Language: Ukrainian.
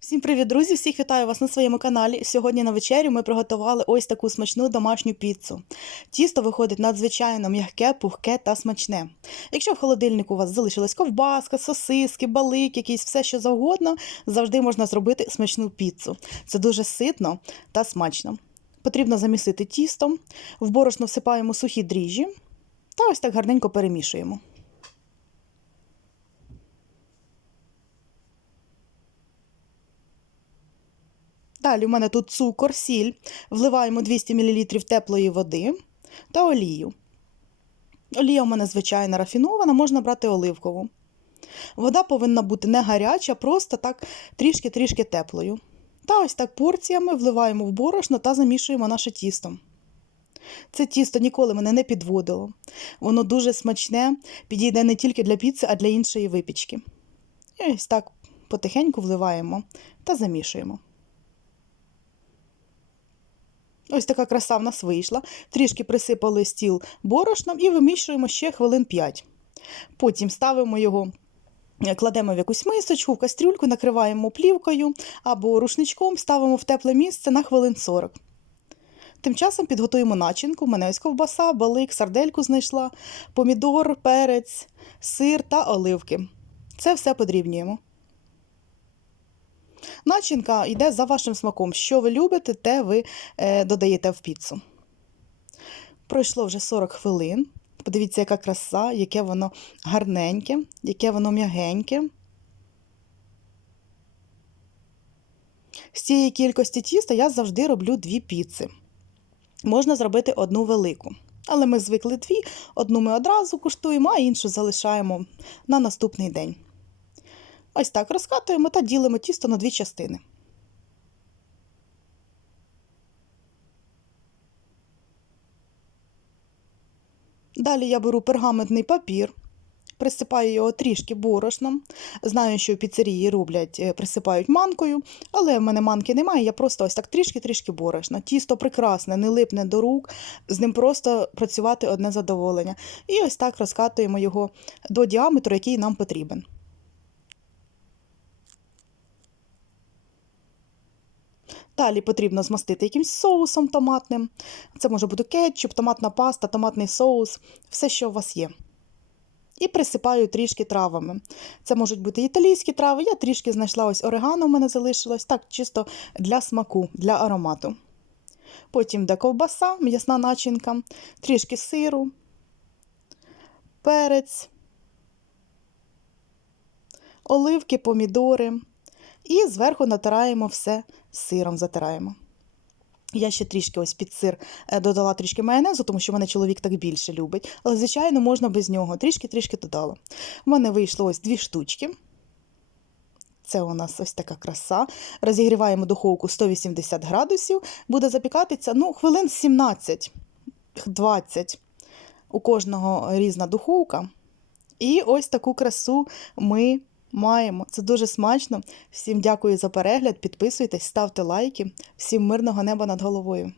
Всім привіт, друзі! Всіх вітаю вас на своєму каналі. Сьогодні на вечерю ми приготували ось таку смачну домашню піцу. Тісто виходить надзвичайно м'яке, пухке та смачне. Якщо в холодильнику у вас залишилась ковбаска, сосиски, балик, якийсь все що завгодно, завжди можна зробити смачну піцу. Це дуже ситно та смачно. Потрібно замісити тісто, в борошно всипаємо сухі дріжджі та ось так гарненько перемішуємо. Далі у мене тут цукор, сіль, вливаємо 200 мл теплої води та олію. Олія у мене звичайна рафінована, можна брати оливкову. Вода повинна бути не гаряча, просто так трішки-трішки теплою. Та ось так порціями вливаємо в борошно та замішуємо наше тісто. Це тісто ніколи мене не підводило. Воно дуже смачне, підійде не тільки для піци, а для іншої випічки. І ось так потихеньку вливаємо та замішуємо. Ось така краса в нас вийшла. Трішки присипали стіл борошном і вимішуємо ще хвилин 5. Потім ставимо його, е, кладемо в якусь мисочку, в кастрюльку, накриваємо плівкою або рушничком, ставимо в тепле місце на хвилин 40. Тим часом підготуємо начинку. Мене ось ковбаса, балик, сардельку знайшла, помідор, перець, сир та оливки. Це все подрібнюємо. Начинка йде за вашим смаком. Що ви любите, те ви е, додаєте в піцу. Пройшло вже 40 хвилин. Подивіться, яка краса, яке воно гарненьке, яке воно м'ягеньке. З цієї кількості тіста я завжди роблю дві піци. Можна зробити одну велику. Але ми звикли дві, одну ми одразу куштуємо, а іншу залишаємо на наступний день. Ось так розкатуємо та ділимо тісто на дві частини. Далі я беру пергаментний папір, присипаю його трішки борошном. Знаю, що в піцерії роблять, е, присипають манкою, але в мене манки немає, я просто ось так трішки-трішки борошна. Тісто прекрасне, не липне до рук, з ним просто працювати одне задоволення. І ось так розкатуємо його до діаметру, який нам потрібен. Далі потрібно змастити якимсь соусом томатним. Це може бути кетчуп, томатна паста, томатний соус, все, що у вас є. І присипаю трішки травами. Це можуть бути італійські трави. Я трішки знайшла ось орегано, у мене залишилось, так, чисто для смаку, для аромату. Потім йде ковбаса, м'ясна начинка, трішки сиру, перець, оливки, помідори. І зверху натираємо все сиром затираємо. Я ще трішки ось під сир е, додала трішки майонезу, тому що мене чоловік так більше любить. Але, звичайно, можна без нього. Трішки-трішки додала. У мене вийшло ось дві штучки. Це у нас ось така краса. Розігріваємо духовку 180 градусів. Буде запікатися ну, хвилин 17-20. У кожного різна духовка. І ось таку красу ми маємо. Це дуже смачно. Всім дякую за перегляд. Підписуйтесь, ставте лайки. Всім мирного неба над головою.